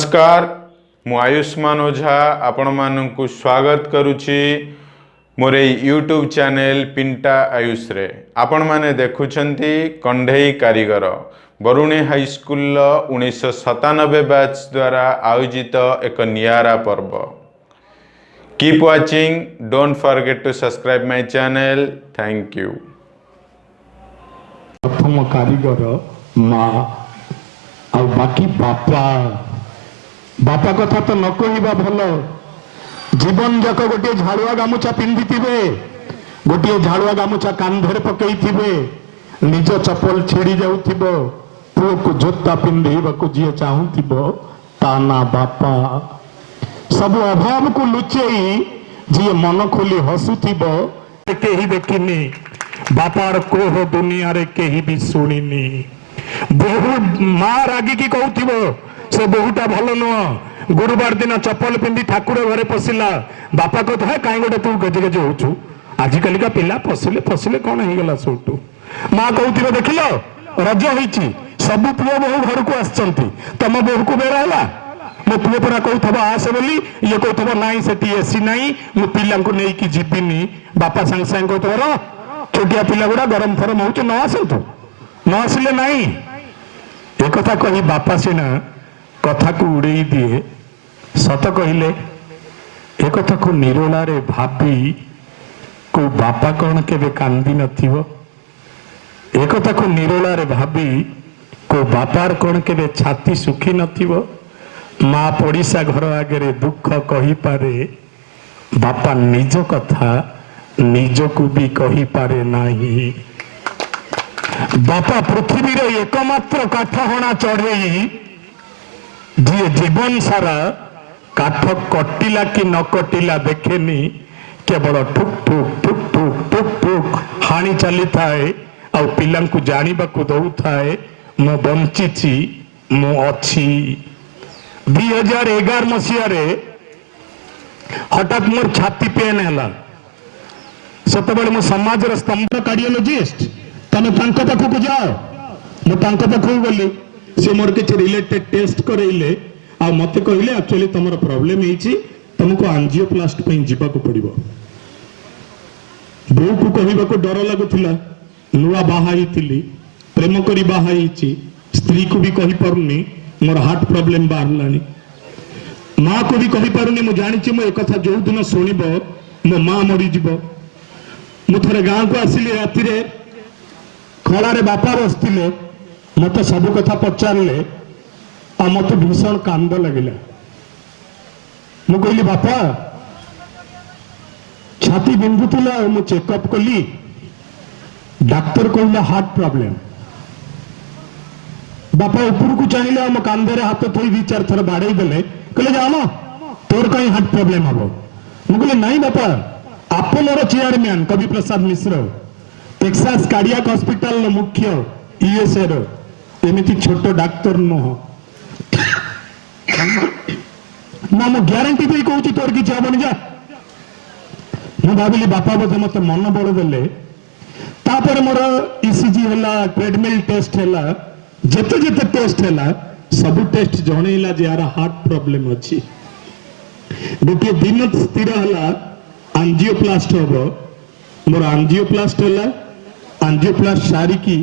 नमस्कार मु आयुष्मान ओझा आपण मानकु स्वागत करुछि मोर यूट्यूब चैनल पिंटा आयुष रे। आपण माने देखुछंती कंढेई कारीगर बरुणी हाई स्कूल 1997 बैच द्वारा आयोजित एक नियारा पर्व। Keep watching, don't forget to subscribe my channel. Thank you. प्रथम कारीगर माँ आ बाकी बापा बापा कथा तो न कहवा भल। जीवन जाक गोटे झाड़ुआ गामुछा पिंधि गोटे झाड़ुआ गामुछा कांधर पकई निज चपल छिड़ी जाऊ पुओ को जोता पिंधेबा जी चाहू ता ना बापा। सब अभाव को लुचेई जी मन खोली हसुथिब केही देखिनी बापार कोह दुनिया रे केही भी सुनिनी। बहु माँ रागिकी कहूथिबो से बहुटा भल नुह। गुरुवार दिन चपल पिंधि ठाकुर घरे पशिला बापा कहता है कहीं गोटे तू गजे गजे होचु आजिकल का पिला फसिले फसिले कौन होगला सोटू। माँ कहूथिबो देखिल रज होईची सब पुओ बहु घर को आसचंती तम बहु को बेड़ा है मो पुओ परा कहूथब आसे बोली ये कहूथब नाई सेठी एसी नाई मो पिला को नहीं कि जीविनी। बापा संग संग कहूथब छोटिया पिला गुड़ा गरम फरम हो न आसतु न आसिले नाई एक कथा कही बापा सिना कथा को उड़े दिए। सत कहले एक कथा को निरोला रे भाभी को बापा कौन केबे कांदी नथिबो। एक कथा को निरोला रे भाभी को बापार कौन केबे छाती सुखी नथिबो। माँ पड़िशा घर आगे दुख कही पारे बापा निज कथा निज को भी कही पारे नाही। बापा पृथ्वी रे एकमात्र काठ हणा चढ़ई जी जीवन सारा काठ कटिला कि न कटिला देखेनी केवल ठुक ठुक ठुक ठुक ठुक ठुक हाणी चली थाए आ पिला को जानिबा को दउ थाए मो बंचिची मो अछि। 2011 मसीह रे हठात मोर छाती पेन हैला सेतबेले मो समाज रे स्तंभ कार्डियोलॉजिस्ट तमे तांको पाखु को जाओ मो तांको पाखु गली से मोर किछ रिलेटेड टेस्ट करैले आ मते कहले एक्चुअली तमरो प्रॉब्लम हेची तुमको एंजियोप्लास्ट पे जिबा को पड़िबो। बो को कहबा को डर लागुथिला नुआ बाहाई थिली प्रेम करी बाहाईची स्त्री को भी कहि परनी मोर हार्ट प्रॉब्लम बाहरलानी। माँ को भी कहि परनी मु जानिची मो एक कथा जो दिन सुनिबो मो माँ मरि जिवो। मु थरे गांव को आसिली राति रे खड़ा रे बापा बसथिले मत सब कथा पचारे आ मत भीषण कांद लगिला। मु कहली बापा छाती बिंदुला मु चेकअप कली डाक्तर कहला हार्ट प्रॉब्लम। बापा ऊपर को चाहिए मो कांधे हाथ थोड़ी दी चार थर बाड़े देले कहले जानो तोर कहीं हार्ट प्रॉब्लम हम। मु कहले नहीं बापा अपोलोर चेयरमैन कवि Prasad Mishra Texas cardiac hospital मुख्य यूएसए रो एमती छोट डाक्तर नुह ना मु ग्यारंटी दे कहूँ तोर कि हबन जा। मु भाविली बापा बोधे मत मन बड़ देले तापर मोर ईसीजी हैला ट्रेडमिल टेस्ट हैला जेते जेते टेस्ट हैला सब टेस्ट जणैला जे यार हार्ट प्रॉब्लम अछि। गोटे दिन स्थिर हैला एंजियोप्लास्ट हबो मोर एंजियोप्लास्ट हैला एंजियोप्लास्ट सारी की